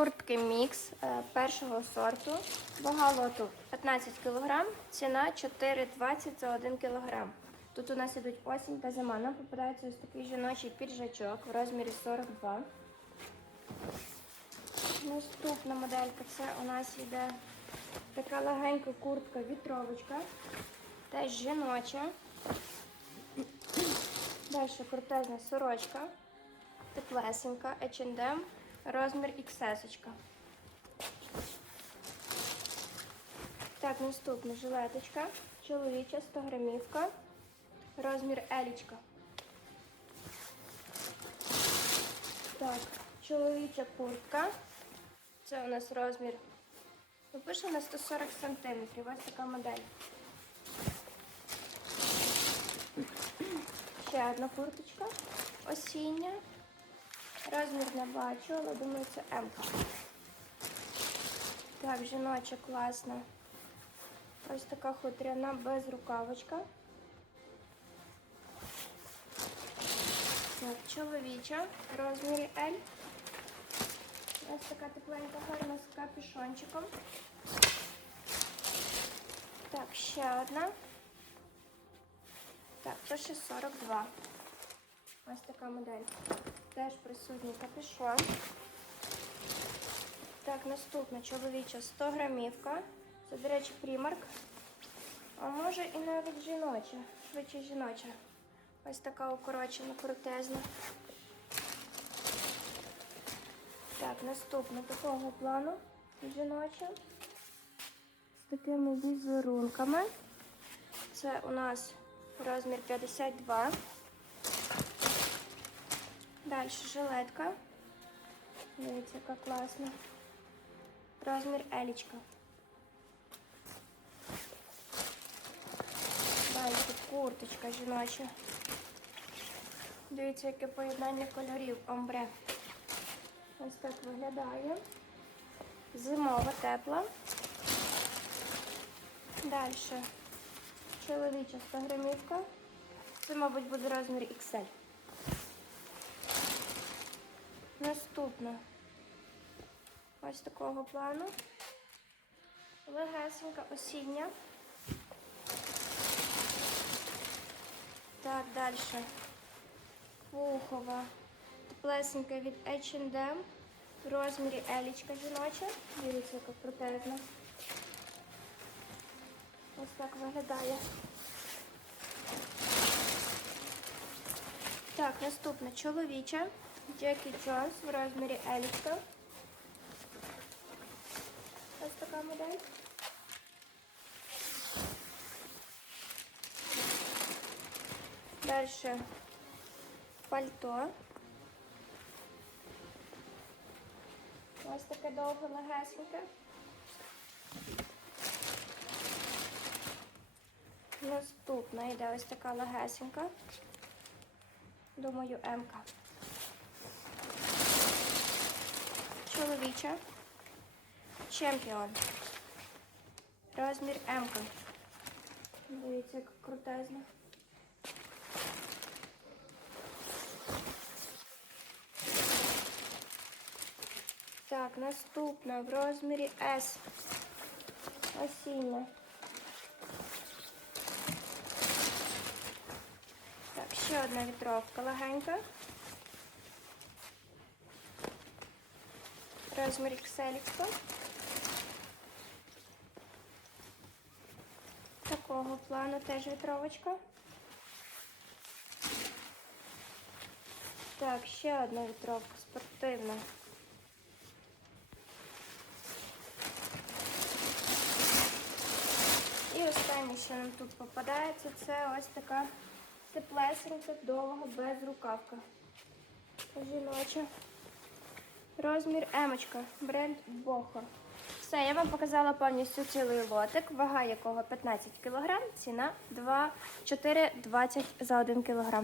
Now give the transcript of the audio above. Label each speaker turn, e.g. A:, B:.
A: Куртки мікс е, першого сорту. Вага лоту 15 кг, ціна 4,20 за 1 кг. Тут у нас ідуть осінь та зима. Нам попадається ось такий жіночий піджачок в розмірі 42. Наступна моделька це у нас йде така легенька куртка вітровочка. Теж жіноча. Далі крутезна сорочка. Теплесенька, H&M, розмір XS. Так, наступна жилеточка. Чоловіча 100 грамівка. Розмір елічка. Так, чоловіча куртка. Це у нас розмір. Ну, пише на 140 сантиметрів. Ось така модель. Ще одна курточка. Осіння. Розмір не бачу, але думаю, це М. Так, жіноча класна. Ось така хутряна безрукавочка. Так, чоловіча, в розмірі L. Ось така тепленька гарна з капюшончиком. Так, ще одна. Так, пише 42. Ось така модель. Теж присутній капюшон. Так, наступна чоловіча 100 грамівка. Це, до речі, примарк. А може і навіть жіноча, швидше жіноча. Ось така укорочена, крутезна. Так, наступна такого плану жіноча. З такими візерунками. Це у нас розмір 52. Далі жилетка. Дивіться, яка класна. Розмір елічка. Далі курточка жіноча. Дивіться, яке поєднання кольорів омбре. Ось так виглядає. Зимова тепла. Далі чоловіча 100 грамівка. Це, мабуть, буде розмір XL. Наступна ось такого плану. Легесенька осіння. Так, далі. Пухова. Теплесенька від H&M. В розмірі елічка жіноча. Дивіться, яка протезна. Ось так виглядає. Так, наступна чоловіча. Джекі Джонс в розмірі елічка. Ось така модель. Дальше пальто. Ось таке довге легесеньке. Наступна йде ось така легесенька. Думаю, М-ка. Чоловіча. Чемпіон. Розмір М-ка. Дивіться, як крутезно. Так, наступна в розмірі S. Осіння. Так, ще одна вітровка легенька. Розмір XL. Такого плану теж вітровочка. Так, ще одна вітровка спортивна. І останнє, що нам тут попадається, це ось така теплесенька, довга, безрукавка. Жіноча. Розмір емочка, бренд Бохо. Все, я вам показала повністю цілий лотик, вага якого 15 кг, ціна 2,420 за 1 кг.